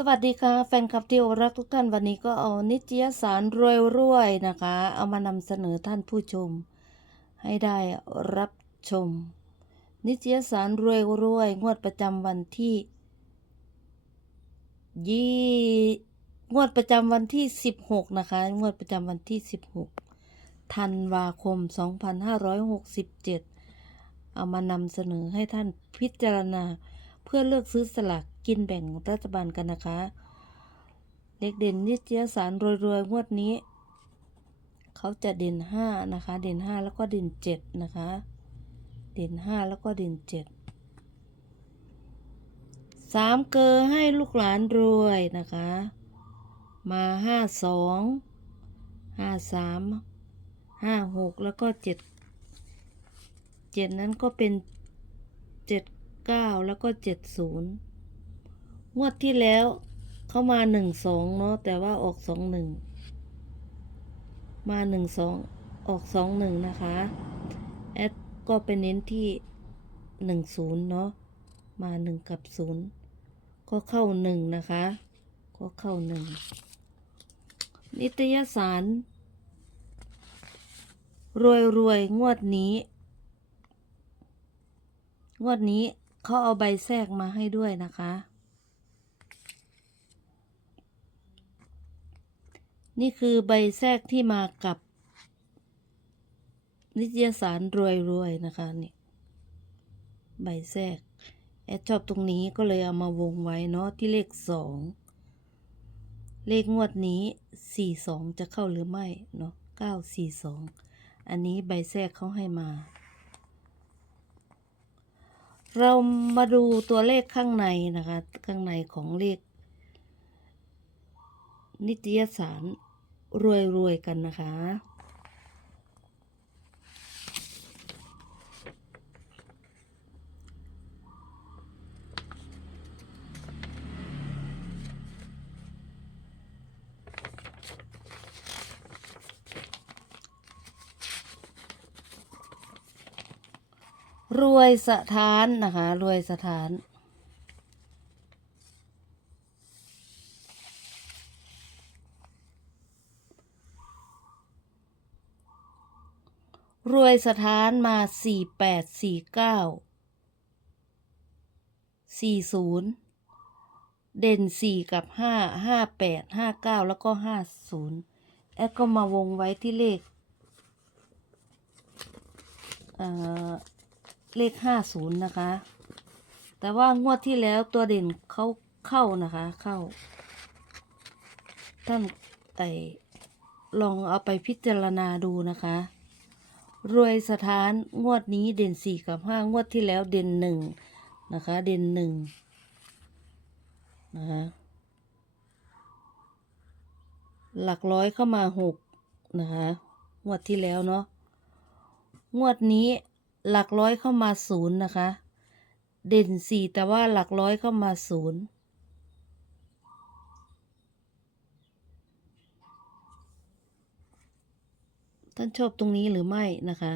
สวัสดีค่ะแฟนคลับที่รักทุกท่านวันนี้ก็เอานิตยสารรวยๆนะคะ เอามานำเสนอท่านผู้ชม ให้ได้รับชม นิตยสารรวยๆงวดประจำวันที่ยี่งวดประจำวันที่ 16 นะคะ งวดประจำวันที่ 16ธันวาคม 2567 เอามานำเสนอให้ท่านพิจารณา เพื่อเลือกซื้อสลาก กินแบ่งรัฐบาลกันนะคะ เลขเด่นนิตยสารรวยๆงวดนี้ เขาจะเด่นห้านะคะ เด่นห้าแล้วก็เด่นเจ็ดนะคะ เด่นห้าแล้วก็เด่นเจ็ดสามเกอให้ลูกหลานรวยนะคะ มาห้าสองห้าสามห้าหกแล้วก็เจ็ดเจ็ดนั้นก็เป็นเจ็ดเก้าแล้วก็เจ็ดศูนย์ งวดที่แล้ว เขามาหนึ่งสองเนาะแต่ว่าออกสองหนึ่งมาหนึ่งสองออกสองหนึ่งนะคะแอดก็ไปเน้นที่หนึ่งศูนย์เนาะมาหนึ่งกับศูนย์ก็เข้าหนึ่งนะคะ ก็เข้าหนึ่งนิตยสาร รวยรวยงวดนี้ งวดนี้เขาเอาใบแทรกมาให้ด้วยนะคะ นี่คือใบแทรกที่มากับ นิตยสารรวยๆนะคะนี่ใบแทรกแอดชอบตรงนี้ก็เลยเอามาวงไว้เนาะที่เลขสองเลขงวดนี้สี่สองจะเข้าหรือไม่เนาะเก้าสี่สองอันนี้ใบแทรกเขาให้มา เรามาดูตัวเลขข้างในนะคะ ข้างในของเลขนิตยสาร รวยๆกันนะคะรวยสถานนะคะ รวยสถาน ร วยสถานมาสี่แปดสี่เก้าสี่ศูนย์เด่นสี่กับห้าห้าแปดห้าเก้าแล้วก็ห้าศูนย์แอดก็มาวงไว้ที่เลขเอ่อเลขห้าศูนย์นะคะ แต่ว่างวดที่แล้วตัวเด่นเขาเข้านะคะเข้า ท่านไอลองเอาไปพิจารณาดูนะคะ รวยสถานงวดนี้เด่นสี่กับห้างวดที่แล้วเด่นหนึ่งนะคะ เด่นหนึ่งนะคะหลักร้อยเข้ามาหกนะคะงวดที่แล้วเนาะงวดนี้หลักร้อยเข้ามาศูนย์นะคะ เด่นสี่แต่ว่าหลักร้อยเข้ามาศูนย์ ท่านชอบตรงนี้หรือไม่นะคะ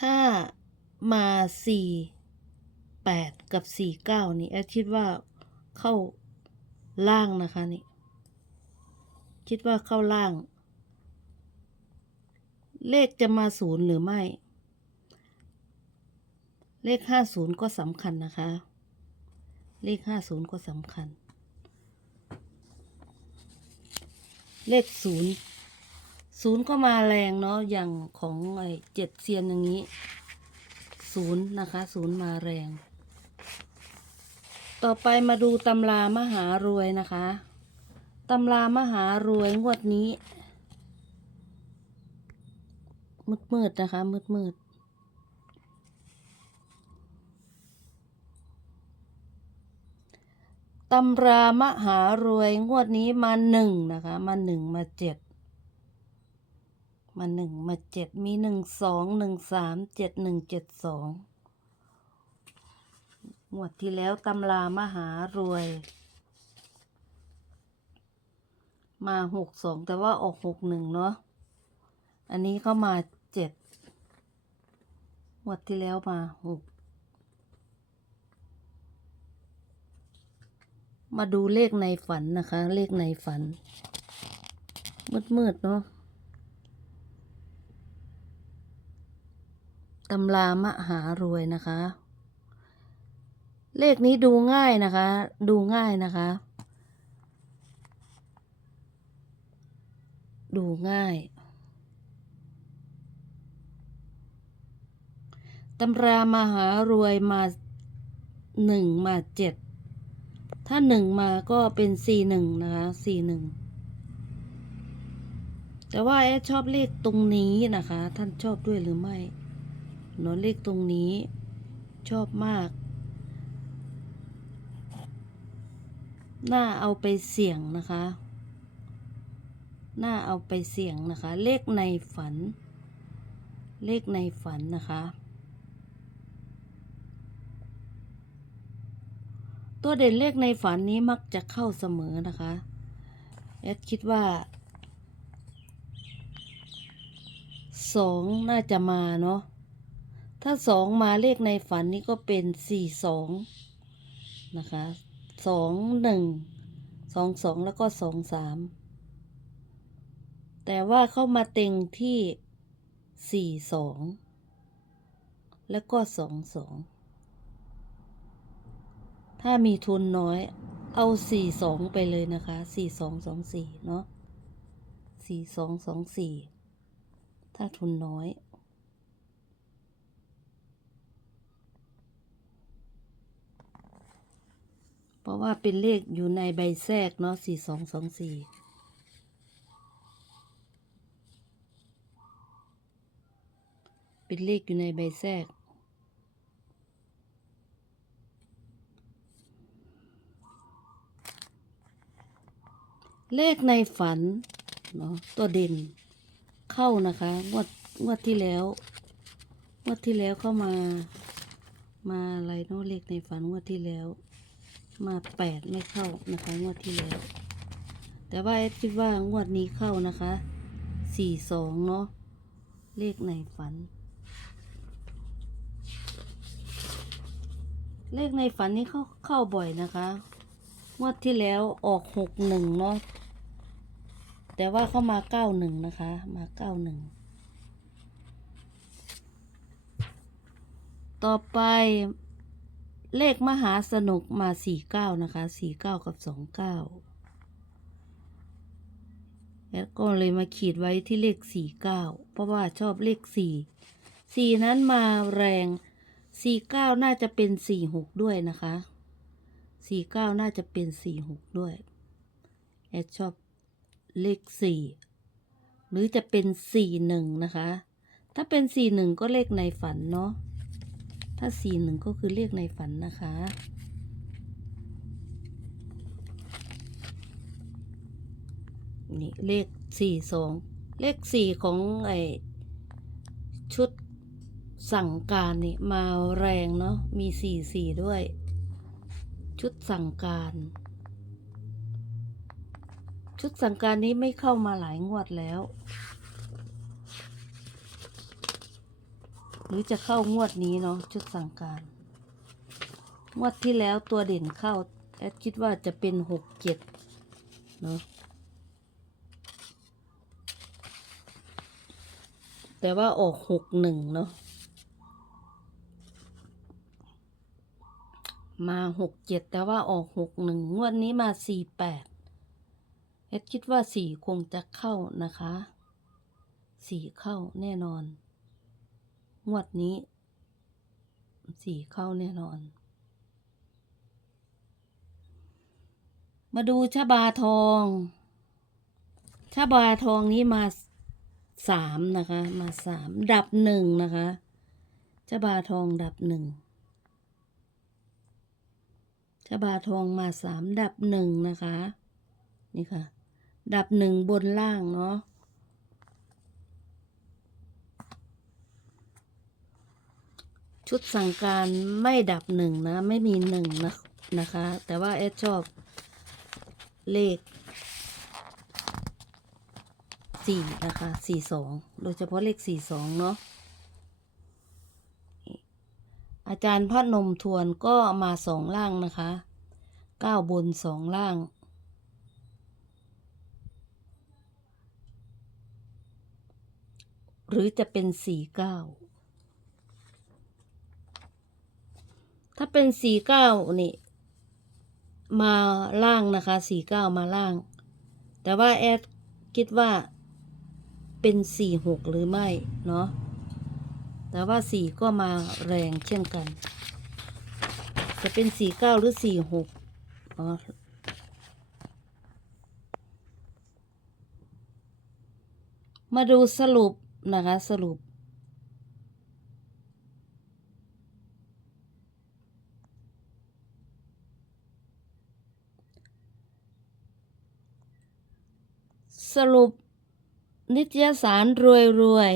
ถ้ามาสี่แปดกับสี่เก้านี่แอดคิดว่าเข้าล่างนะคะนี่ คิดว่าเข้าล่าง เลขจะมาศูนย์หรือไม่ เลขห้าศูนย์ก็สำคัญนะคะ เลขห้าศูนย์ก็สำคัญ เลขศูนย์ศูนย์ก็มาแรงเนาะอย่างของไอ้เจ็ดเซียนอย่างนี้ศูนย์นะคะศูนย์มาแรง ต่อไปมาดูตำรามหารวยนะคะตำรามหารวยงวดนี้มืดๆนะคะมืดๆ ตำรามหารวยงวดนี้มาหนึ่งนะคะ มาหนึ่งมาเจ็ดมาหนึ่งมาเจ็ดมีหนึ่งสองหนึ่งสามเจ็ดหนึ่งเจ็ดสองงวดที่แล้วตำรามหารวย มาหกสองแต่ว่าออกหกหนึ่งเนาะอันนี้เข้ามาเจ็ดงวดที่แล้วมาหก มาดูเลขในฝันนะคะ เลขในฝัน มืดๆเนาะตำรามหารวยนะคะ เลขนี้ดูง่ายนะคะ ดูง่ายนะคะ ดูง่ายตำรามหารวยมาหนึ่งมาเจ็ด ถ้าหนึ่งมาก็เป็นสี่หนึ่งนะคะสี่หนึ่งแต่ว่าแอดชอบเลขตรงนี้นะคะ ท่านชอบด้วยหรือไม่เนาะเลขตรงนี้ชอบมาก น่าเอาไปเสี่ยงนะคะ น่าเอาไปเสี่ยงนะคะ เลขในฝัน เลขในฝันนะคะ ตัวเด่นเลขในฝันนี้มักจะเข้าเสมอนะคะแอดคิดว่าสองน่าจะมาเนาะถ้าสองมาเลขในฝันนี้ก็เป็นสี่สองนะคะสองหนึ่งสองสองแล้วก็สองสามแต่ว่าเข้ามาเต็งที่สี่สองแล้วก็สองสอง ถ้ามีทุนน้อย เอาสี่สองไปเลยนะคะสี่สองสองสี่เนาะสี่สองสองสี่ถ้าทุนน้อยเพราะว่าเป็นเลขอยู่ในใบแทรกเนาะสี่สองสองสี่เป็นเลขอยู่ในใบแทรก เลขในฝันเนาะตัวเด่นเข้านะคะงวดงวดที่แล้วงวดที่แล้วเข้ามา มาอะไรเนาะเลขในฝันงวดที่แล้ว มาแปดไม่เข้านะคะงวดที่แล้ว แต่ว่าแอดคิดว่างวดนี้เข้านะคะสี่สองเนาะเลขในฝัน เลขในฝันนี้เข้าเข้าบ่อยนะคะงวดที่แล้วออกหกหนึ่งเนาะ แต่ว่าเข้ามาเก้าหนึ่งนะคะ มาเก้าหนึ่ง ต่อไปเลขมหาสนุกมาสี่เก้านะคะสี่เก้ากับสองเก้าแล้วก็เลยมาขีดไว้ที่เลขสี่เก้าเพราะว่าชอบเลขสี่สี่นั้นมาแรงสี่เก้าน่าจะเป็นสี่หกด้วยนะคะสี่เก้าน่าจะเป็นสี่หกด้วยแอดชอบ เลขสี่หรือจะเป็นสี่หนึ่งนะคะ ถ้าเป็นสี่หนึ่งก็เลขในฝันเนาะถ้าสี่หนึ่งก็คือเลขในฝันนะคะ นี่เลขสี่สองเลขสี่ของไอชุดสั่งการนี่มาแรงเนาะมีสี่สี่ด้วย ชุดสั่งการ ชุดสังการนี้ไม่เข้ามาหลายงวดแล้ว หรือจะเข้างวดนี้เนาะชุดสังการ งวดที่แล้วตัวเด่นเข้าแอดคิดว่าจะเป็นหกเจ็ดเนาะแต่ว่าออกหกหนึ่งเนาะมาหกเจ็ดแต่ว่าออกหกหนึ่งงวดนี้มาสี่แปด ดคิดว่าสี่คงจะเข้านะคะสี่เข้าแน่นอน งวดนี้สี่เข้าแน่นอน มาดูชะบาทองชะบาทองนี้มาสามนะคะ มาสามดับหนึ่งนะคะชะบาทองดับหนึ่งชบาทองมาสามดับหนึ่งนะคะ นี่ค่ะ ดับหนึ่งบนล่างเนาะชุดสั่งการไม่ดับหนึ่งนะ ไม่มีหนึ่งนะนะคะ แต่ว่าแอดชอบเลขสี่นะคะสี่สองโดยเฉพาะเลขสี่สองเนาะอาจารย์พระนมทวนก็มาสองล่างนะคะเก้าบนสองล่าง หรือจะเป็นสี่เก้าถ้าเป็นสี่เก้านี่ มาล่างนะคะสี่เก้ามาล่าง แต่ว่าแอดคิดว่าเป็นสี่หกหรือไม่ เนาะแต่ว่าสี่ก็มาแรงเช่นกัน จะเป็นสี่เก้าหรือสี่หกอ๋อมาดูสรุป นะคะสรุป สรุป นิตยสารรวยรวย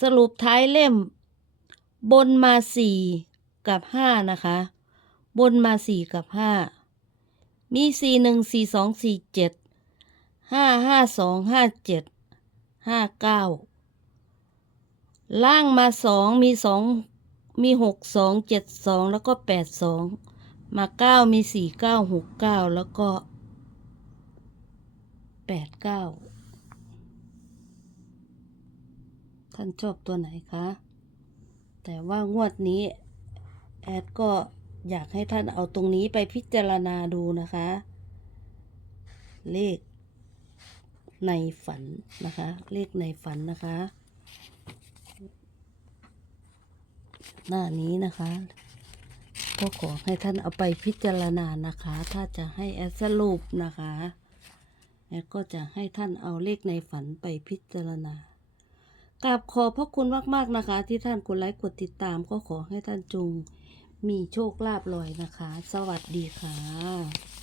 สรุปท้ายเล่ม บนมาสี่กับห้านะคะ บนมาสี่กับห้ามีสี่หนึ่งสี่สองสี่เจ็ดห้าห้าสองห้าเจ็ด ห้าเก้าล่างมาสองมีสองมีหกสองเจ็ดสองแล้วก็แปดสองมาเก้ามีสี่เก้าหกเก้าแล้วก็แปดเก้าท่านชอบตัวไหนคะ แต่ว่างวดนี้ แอดก็อยากให้ท่านเอาตรงนี้ไปพิจารณาดูนะคะ เลข ในฝันนะคะ เลขในฝันนะคะ หน้านี้นะคะ ก็ขอให้ท่านเอาไปพิจารณานะคะ ถ้าจะให้แอดสรุปนะคะแอดก็จะให้ท่านเอาเลขในฝันไปพิจารณากราบขอบพระคุณมากๆนะคะ ที่ท่านกดไลค์กดติดตามก็ขอให้ท่านจงมีโชคลาภลอยนะคะ สวัสดีค่ะ